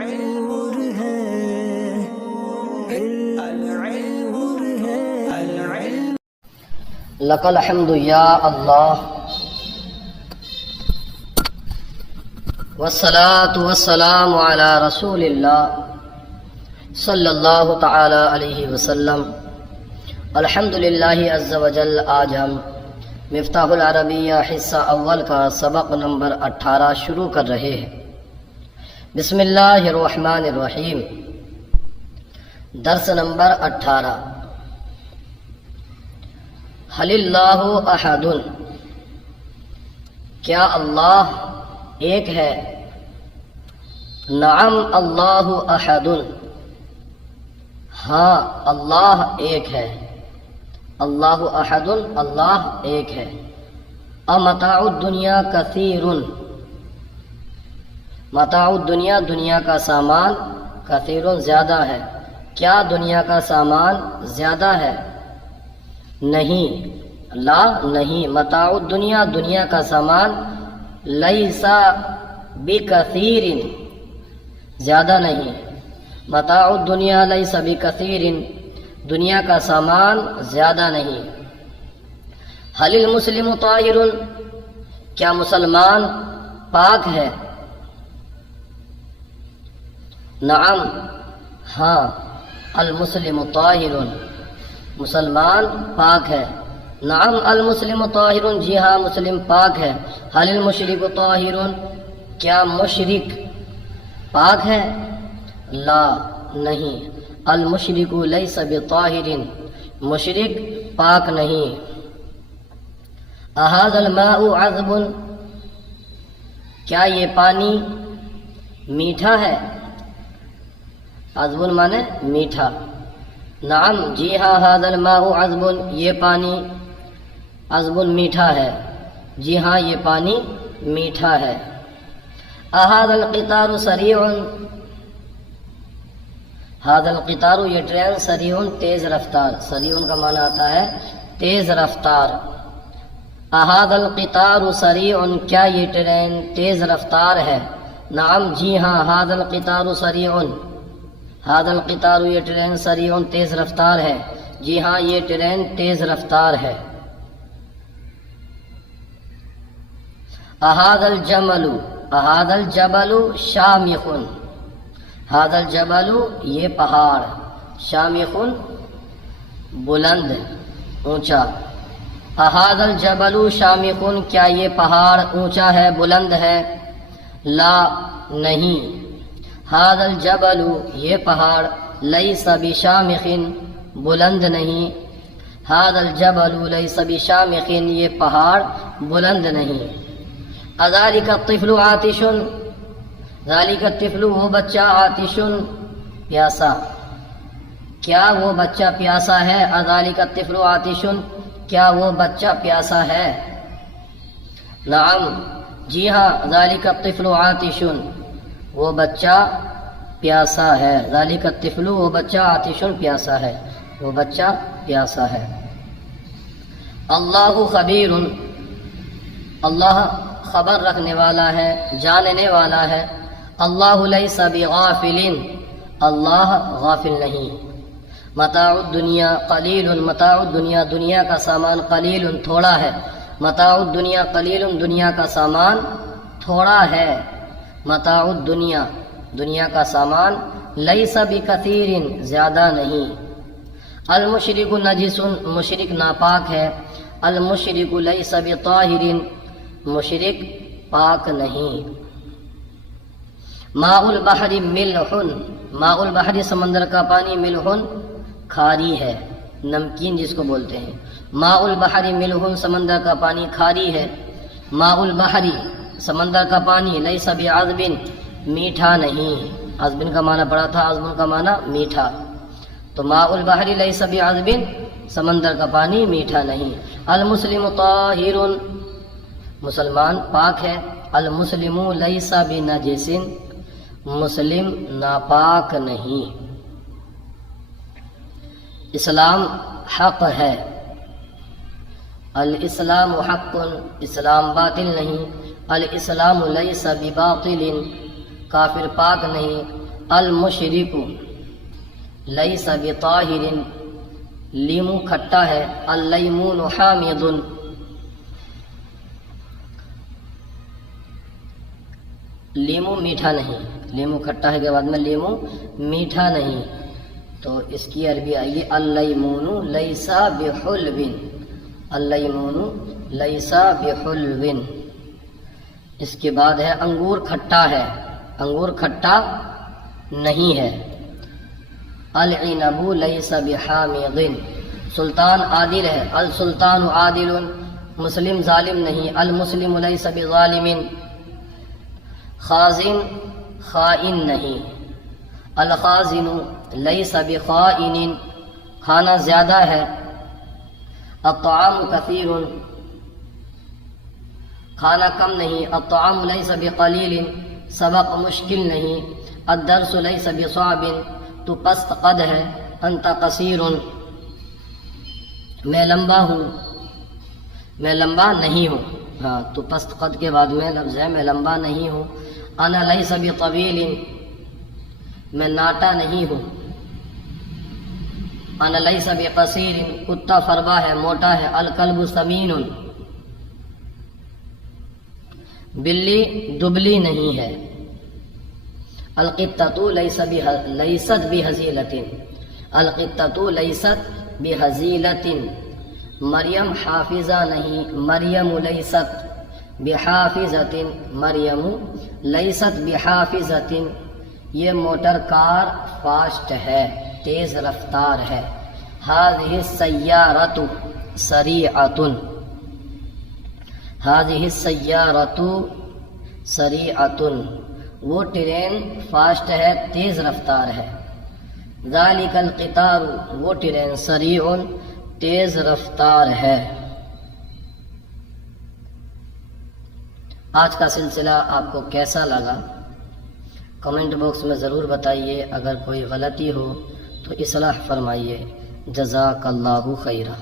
نور ہے نور ہے لک الحمد یا اللہ والصلاة والسلام علی رسول اللہ صلی اللہ تعالی علیہ وسلم۔ الحمدللہ عز وجل آج ہم مفتاح العربیہ حصہ اول کا سبق نمبر 18 شروع کر رہے ہیں۔ بسم اللہ الرحمن الرحیم۔ درس نمبر 18۔ حل اللہ احد، کیا اللہ ایک ہے؟ نعم اللہ احد، ہاں اللہ ایک ہے۔ اللہ احد، اللہ ایک ہے۔ امتاع الدنیا کثیر، متاع الدنیا دنیا کا سامان کثیر زیادہ ہے، کیا دنیا کا سامان زیادہ ہے؟ نہیں، لا نہیں، متاع الدنیا دنیا کا سامان لیسا بکثیر زیادہ نہیں، متاع الدنیا لیسا بکثیر دنیا کا سامان زیادہ نہیں۔ حل المسلم طاہر، کیا مسلمان پاک ہے؟ نعم، ہاں، المسلم طاہر، مسلمان پاک ہے۔ نعم المسلم طاہر، جی ہاں مسلم پاک ہے۔ حل المشرک طاہر، کیا مشرک پاک ہے؟ لا نہیں، المشرک لیس بطاہر، مشرک پاک نہیں۔ اھذا الماء عذب، کیا یہ پانی میٹھا ہے؟ عذب مانے میٹھا۔ نعم، جی ہاں، ھذا الماء عذب، یہ پانی عذب میٹھا ہے، جی ہاں یہ پانی میٹھا ہے۔ اھذا القطار سریع، ھذا القطار یہ ٹرین، سریع تیز رفتار، سریع کا معنی آتا ہے تیز رفتار۔ اھذا القطار سریع، کیا یہ ٹرین تیز رفتار ہے؟ نعم، جی ہاں، ھذا القطار سریع، ھذا القطار یہ ٹرین سریع تیز رفتار ہے، جی ہاں یہ ٹرین تیز رفتار ہے۔ اھذا الجمل، اھذا الجبل شامخ، ھذا الجبل یہ پہاڑ، شامخ بلند اونچا۔ اھذا الجبل شامخ، کیا یہ پہاڑ اونچا ہے بلند ہے؟ لا نہیں، ھذا الجبل یہ پہاڑ لیس بشامخ بلند نہیں، ھذا الجبل لیس بشامخ یہ پہاڑ بلند نہیں۔ اذالک الطفل عاطش، ذالک الطفل وہ بچہ عاطش پیاسا، کیا وہ بچہ پیاسا ہے؟ اذالک الطفل عاطش، کیا وہ بچہ پیاسا ہے؟ نعم، جی ہاں، ذالک الطفل عاطش وہ بچہ پیاسا ہے، ذالک الطفل وہ بچہ عاطش پیاسا ہے، وہ بچہ پیاسا ہے۔ اللہ خبیر، اللہ خبر رکھنے والا ہے، جاننے والا ہے۔ اللہ لیس بغافل، اللہ غافل نہیں۔ متاع الدنیا قلیل، متاع الدنیا دنیا کا سامان قلیل تھوڑا ہے، متاع الدنیا قلیل دنیا کا سامان تھوڑا ہے۔ متاع الدنیا دنیا کا سامان لیس بکثیر زیادہ نہیں۔ المشرک نجس، مشرک ناپاک ہے۔ المشرک لیس بطاہر، مشرک پاک نہیں۔ ماء البحر ملح، ماء البحر سمندر کا پانی ملح کھاری ہے، نمکین جس کو بولتے ہیں۔ ماء البحر ملح سمندر کا پانی کھاری ہے۔ ماء البحر سمندر کا پانی لیس بعذب میٹھا نہیں، عذب کا معنی پڑا تھا، عذب کا معنی میٹھا، تو ماء البحر لیس بعذب سمندر کا پانی میٹھا نہیں۔ المسلم طاہر، مسلمان پاک ہے۔ المسلم لیس بنجس، مسلم ناپاک نہیں۔ اسلام حق ہے، الاسلام حق، اسلام باطل نہیں۔ الاسلام لیس بباطل، کافر پاک نہیں۔ المشرق لیس بطاہر لیمو کھٹا ہے، اللیمون حامض لیمو میٹھا نہیں، لیمو کھٹا ہے کے بعد میں لیمو میٹھا نہیں، تو اس کی عربی آئیے اللیمون لیسا بحلو، اللیمون لیسا بحلو۔ اس کے بعد ہے انگور کھٹا ہے، انگور کھٹا نہیں ہے، العنب لیس بحامض۔ سلطان عادل ہے، السلطان عادل، مسلم ظالم نہیں، المسلم لیس بظالم۔ خازن خائن نہیں، الخازن لیس بخائن، کھانا زیادہ ہے، الطعام کثیر، کھانا کم نہیں، الطعام لیس بقلیل، سبق مشکل نہیں، الدرس لیس بصعب، تو پست قد ہے، انت قصیر، میں لمبا ہوں، میں لمبا نہیں ہوں، ہاں تو پست قد کے بعد میں لفظ ہے میں لمبا نہیں ہوں، انا لیس بطویل، میں ناٹا نہیں ہوں، انا لیس بقصیر، کتا فربا ہے موٹا ہے، الکلب سمین، بلی دبلی نہیں ہے، القطۃ لیست بہزیلۃ، القطۃ لیست بہزیلۃ، مریم حافظہ نہیں، مریم لیست بحافظۃ، مریم لیست بحافظۃ، یہ موٹر کار فاسٹ ہے، تیز رفتار ہے، هذه السیارۃ سریعۃ، هذه السیارۃ سریعۃ، وہ ٹرین فاسٹ ہے، تیز رفتار ہے، ذالک القطار، وہ ٹرین سریع تیز رفتار ہے۔ آج کا سلسلہ آپ کو کیسا لگا کمنٹ باکس میں ضرور بتائیے، اگر کوئی غلطی ہو تو اصلاح فرمائیے۔ جزاک اللہ خیرہ۔